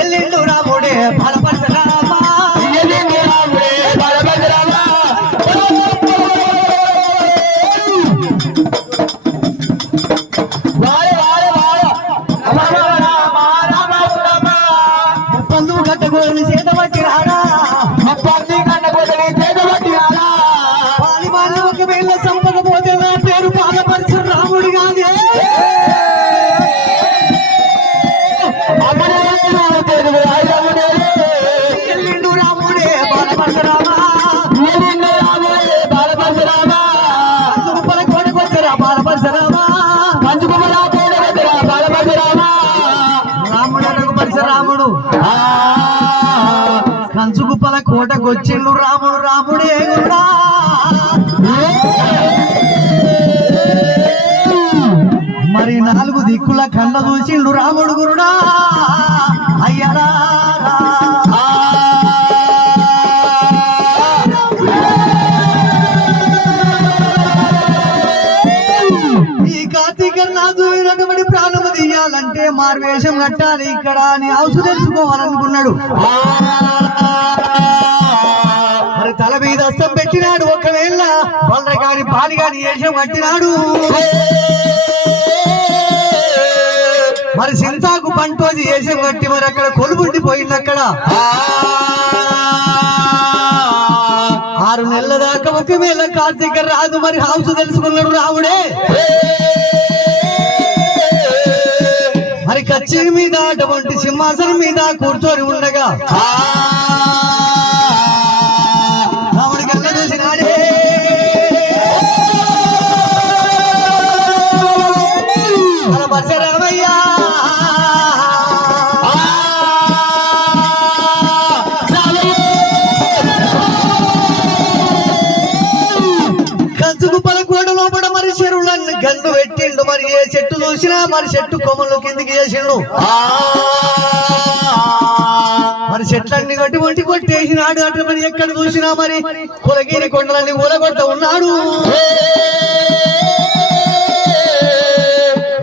ఎల్లిండు రాముడే బలపరశురామా పందువు కట్టగోని చేత పట్టి రాడా పాలి ఒకవేళ చంపకపోతే నా పేరు బాలపరశురాముడి కాదే ఎల్లిండు రాముడే బాలపరశురామా పందుగుప్పల కోటకొచ్చరా బాలపరశురామా రాముడు పరశురాముడు కంచుగుప్పల కోటకొచ్చిండు రాముడు రాముడే కూడా మరి 4 దిక్కుల కళ్ళ చూసిండు రాముడు గురుడా అయ్యరా ఈ కార్తీక రాజు అయినటువంటి ప్రాణము తీయాలంటే మార్వేషం కట్టాలి ఇక్కడ అని అవసు తెలుసుకోవాలనుకున్నాడు మరి తల మీద అస్తం పెట్టినాడు ఒకవేళ వాళ్ళ కాని పాలి కాని వేషం కట్టినాడు మరి సింతాకు పంటోజి వేషం కట్టి మరి అక్కడ కొలుగుండిపోయింది అక్కడ 6 నెలల దాకా ఒకవేళ కార్తీక రాజు మరి హౌస్ తెలుసుకున్నాడు రాముడే మరి కచ్చేరి మీద అటువంటి సింహాసనం మీద కూర్చొని ఉండగా రాముడి కళ్ళ చూసినాడే పరశురామయ్య కంచుగుప్పల కోట లోపల మరి చెరువులన్నీ గండు పెట్టిండు మరి ఏ చెట్టు చూసినా మరి చెట్టు కొమ్మలు కిందికి చేసిండు మరి చెట్లన్నీ కొట్టి కొట్టేసినాడు అటు మరి ఎక్కడ చూసినా మరి కులగిరి కొండలన్నీ ఊలగొట్ట ఉన్నాడు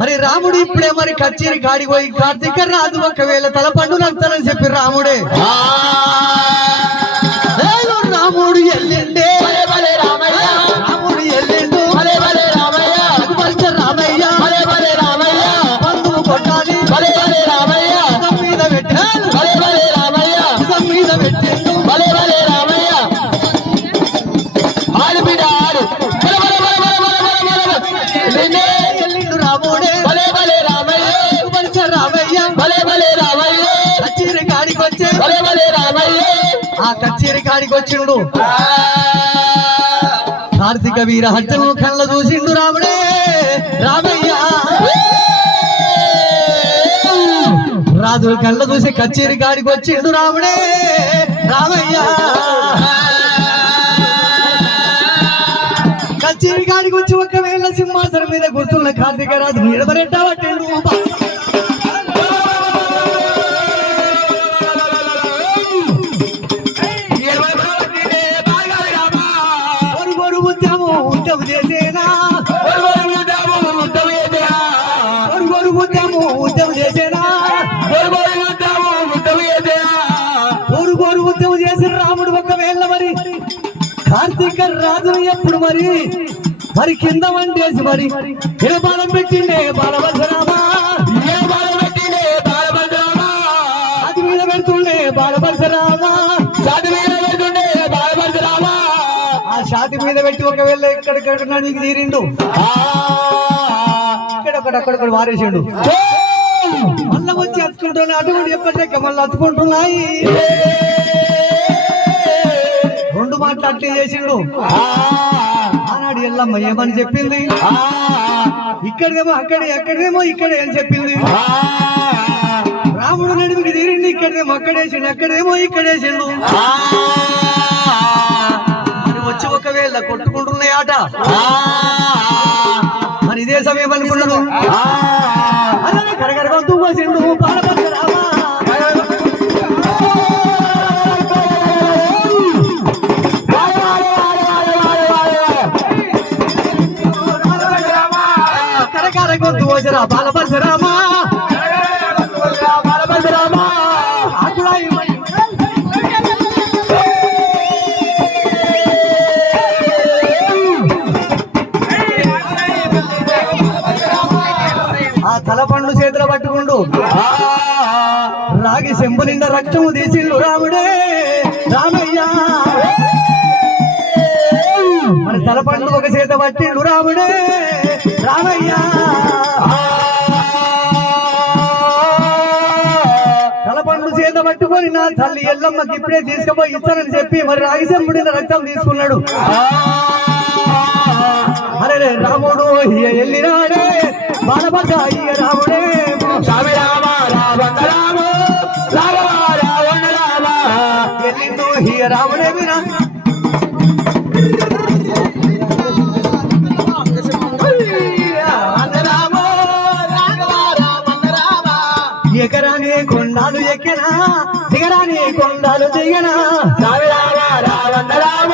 మరి రాముడు ఇప్పుడే మరి కచ్చేరి కాడికి పోయి కార్తీక రాజు ఒకవేళ తలపండు నడతానని చెప్పి రాముడే రాముడు ఎల్లిండే రాముడు ఎల్లిండు రామయ్య పందులు కొట్టాలి మీద పెట్టాను మీద పెట్టిండు ఎల్లిండు రాముడే రామయ్య కచ్చేరి కాడికి వచ్చే ఆ కచ్చేరి కాడికి వచ్చిండు కార్తీక వీర హట్టము కళ్ళ చూసిండు రాముడే రామయ్య రాజుల కళ్ళ చూసి కచ్చేరి కాడికి వచ్చిండు రాముడే రామయ్య కచ్చేరి కాడికి వచ్చి ఒకవేళ సింహాసనం మీద కూర్చున్న కార్తీక రాజు నిలబడేటట్టిండు ఉద్యమం చేసేనా ఉద్యమం చేసిన రాముడు ఒకవేళ మరి కార్తీక రాజును ఎప్పుడు మరి కింద వండేసి మరి ఏ బాలం పెట్టిండే బాలపరశురామా అది మీద పెడుతుండే బాలపరశురామా ఆ ఛాతి మీద పెట్టి ఒకవేళ ఎక్కడికక్కడ నీకు తీరిండు అక్కడొకటి వారేసిండు మళ్ళీ వచ్చి అతుకుంటున్నా అటువంటి ఎప్పటికే మళ్ళీ అతుకుంటున్నాయి 2 మాటలు అట్లే చేసిండు ఆనాడు ఎల్లమ్మ ఏమని చెప్పింది ఇక్కడేమో అక్కడేమో ఇక్కడే అని చెప్పింది రాముడు నడుముకి తీరిండి ఇక్కడేమో అక్కడేసిండు అక్కడేమో ఇక్కడేసిండు వచ్చి ఒకవేళ కొట్టుకుంటున్నాయి ఆట మరి ఇదే సమయం అనుకున్నాడు అదే కరకర గొంతు కోసిండు బాలభద్ర రామ కరకర గొంతు కోసిరా బాలభద్ర రామ బాలభద్ర రామ ఆ తలపండు చేతులు పట్టుకుండు రాగి చెంబు నిండా రక్తము తీసిండు రాముడే రామయ్య మన తలపండు ఒక చేత పట్టిండు రాముడే రామయ్య తలపండు చేత పట్టుకొని నా తల్లి ఎల్లమ్మకి ఇప్పుడే తీసుకుపోయి ఇస్తానని చెప్పి మరి రాగి చెంబు నిండా రక్తం తీసుకున్నాడు అరే రాముడు ఎల్లినాడే బాలభద్ర రాముడే స్వామి రామ రావణ రామ రావణ రామ ఎల్లిండు హియ రాముడే వినా ఎకరాని కొండాలు ఎక్కినా దిగరాని కొండాలు దిగనా స్వామి రామ రావణ రామ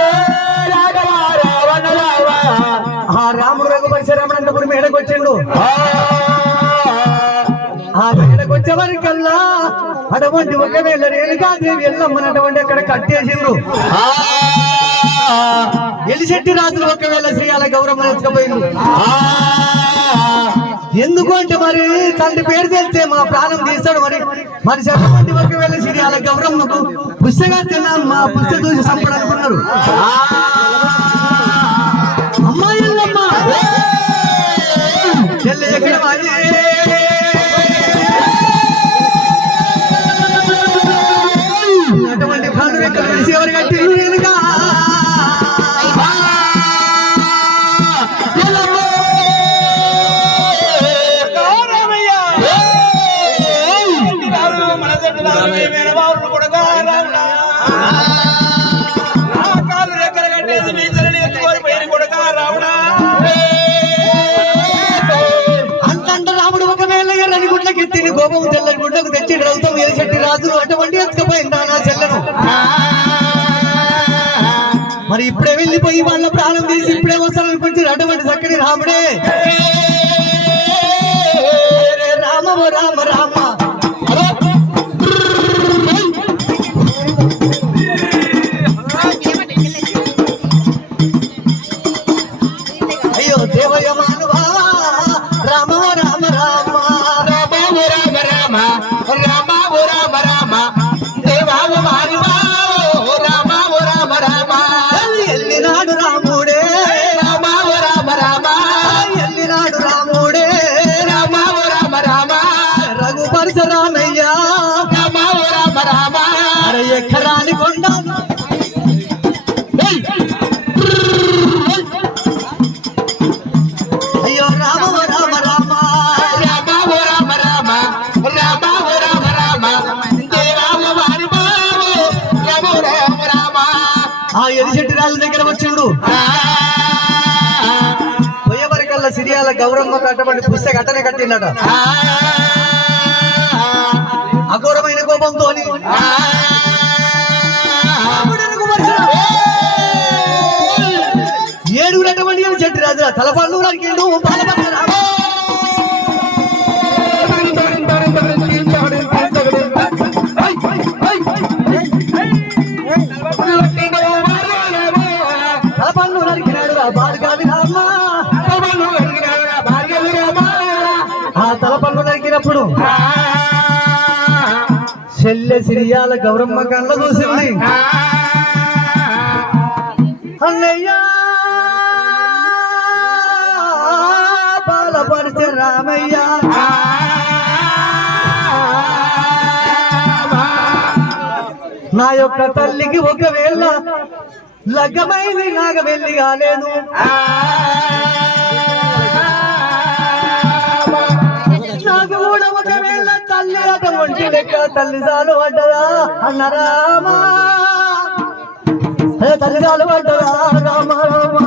ఆ రాముడు రఘుపరశురాముడు అంతపుడు మేడకు వచ్చిండు ఆ మేడకు వచ్చేవారికల్లా అటువంటి ఒకవేళ రేణుకాదేవి ఎల్లమ్మని అటువంటి అక్కడ కట్టేసిండు ఎలిశెట్టి రాజులు ఒకవేళ శ్రీయాల గౌరమ్మ ఎత్తుకపోయిండు ఎందుకు అంటే మరి తండ్రి పేరు తెలిస్తే మా ప్రాణం తీస్తాడు మరి మరి చెప్పండి ఒకవేళ శ్రీయాల గౌరమ్మకు పుస్తగా తిన్నాను మా పుస్తక దూసి సంపడు అనుకున్నారు అమ్మాయిల్లమ్మ చెల్లి ఎక్కడ అటువంటి ప్రాణం ఎక్కడ విడిచి ఎవరు కట్టి నేనుగా తిని కోపం తెల్లని గుడ్డకు తెచ్చి రౌతం ఎలిశెట్టి రాజులు అటువంటి ఎత్తుకపోయిందా నా చెల్లను మరి ఇప్పుడే వెళ్ళిపోయి వాళ్ళ ప్రాణం తీసి ఇప్పుడే వస్తారనుకుంటారు అటువంటి చక్కని రాముడే రామ రామ రామ అయ్యో దేవయ మానవా రామ రామ రామ ఎల్లినాడు రాముడే రామ రామ రామ ఎల్లినాడు రాముడే రామ రామ రామ రఘుపరశురామయ్య రామ రామ రామ అరే ఎక్కరాని కొండ అయ్యో రామ రామ రామ రామ రామ రామ రామ రామ రామ రామ రామ ఆ ఎలిశెట్టి రాజు దగ్గర వచ్చిండు పోయేవరకల్లా సిరియాల గౌరమ్మకు అటువంటి పుస్తక అట్టనే కట్టిందట అఘోరమైన కోపంతో ఏడుగురు అటువంటి ఎలిశెట్టి రాజు తలపండు నరికిండు బాలభద్ర రామ తలపండు నరికినాడు భార్గవి రామ ఆ తలపండు నరికినప్పుడు చెల్లె సిరియాల గౌరమ్మ కళ్ళ చూసింది అన్నయ్య బాలపరిచే రామయ్య నా యొక్క తల్లికి ఒకవేళ లగ్గమైంది నాగ వెళ్ళి కాలేదు నాకు కూడా ఒకవేళ తల్లి అటువంటి లెక్క తల్లి చాలు పడ్డదా అన్నరామా తల్లి చాలు పడ్డదా రామ రామ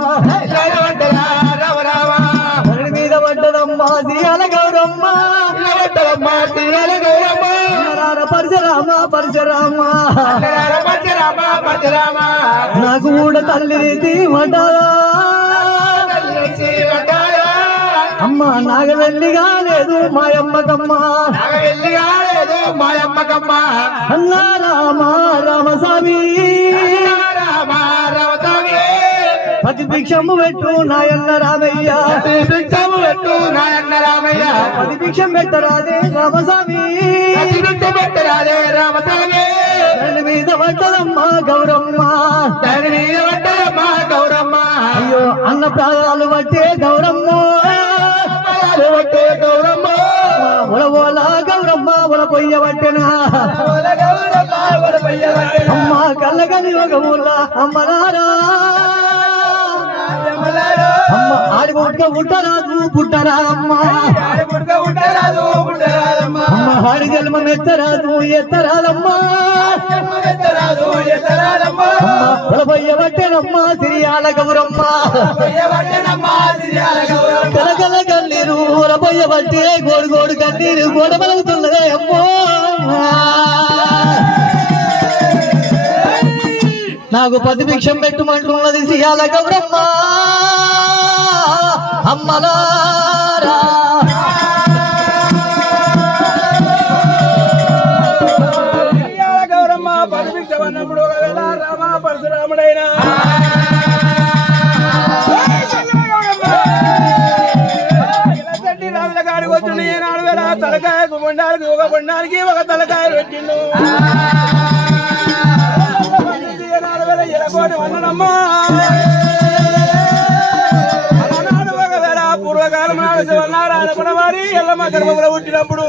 మీద పడ్డదా నిలబెట్టరమ్మ శ్రీయాల గౌరమ్మ పరశురామ పరశురామ నాకు కూడా తల్లి రీతి వడ్డారా అమ్మ నాగవెల్లిగా లేదు మాయమ్మకమ్మ అన్నా రామ రామస్వామి ప్రతిభిక్షము పెట్టు నాయన్న రామయ్య ప్రతిభిక్షం పెట్టరాదే రామస్వామి దాని మీద పడ్డదమ్మ గౌరమ్మ అయ్యో అన్న ప్రాణాలు పట్టే గౌరమ్మ ఉలవోల గౌరమ్మ ఉల పొయ్య పట్టెనా అమ్మ కళ్ళగని ఒక ఊళ్ళ అమ్మనారా అమ్మ ఆడి పుట్టుక పుట్టరాదు పుట్టరా అమ్మ అమ్మ ఆడి జన్మం ఎత్తరాదు ఎత్తరాదమ్మా పొయ్య పట్టెనమ్మ సిరియాల గౌరమ్మ కలకల కన్నీరు పొయ్య పట్టే గోడు గోడు కన్నీరు గోడ పలుకుతున్నదే అమ్మో నాకు ప్రతిభిక్షం పెట్టుమంటున్నది సియాల గౌరమ్మ అమ్మలారా గౌరమ్మ ప్రతిభిక్షం అన్నప్పుడు రామ పరశురాముడైనా రాజుల కాడికి వచ్చి నేనాడు వేళ తలకాయకు బొండానికి ఒక బొండానికి ఒక తలకాయ పెట్టిండు ఎలకోటి వన్నడమ్మా అలనాడు ఒకవేళ పూర్వకాలం నాడు శివనారాయణ పడవారి ఎల్లమ్మ గర్భంలో పుట్టినప్పుడు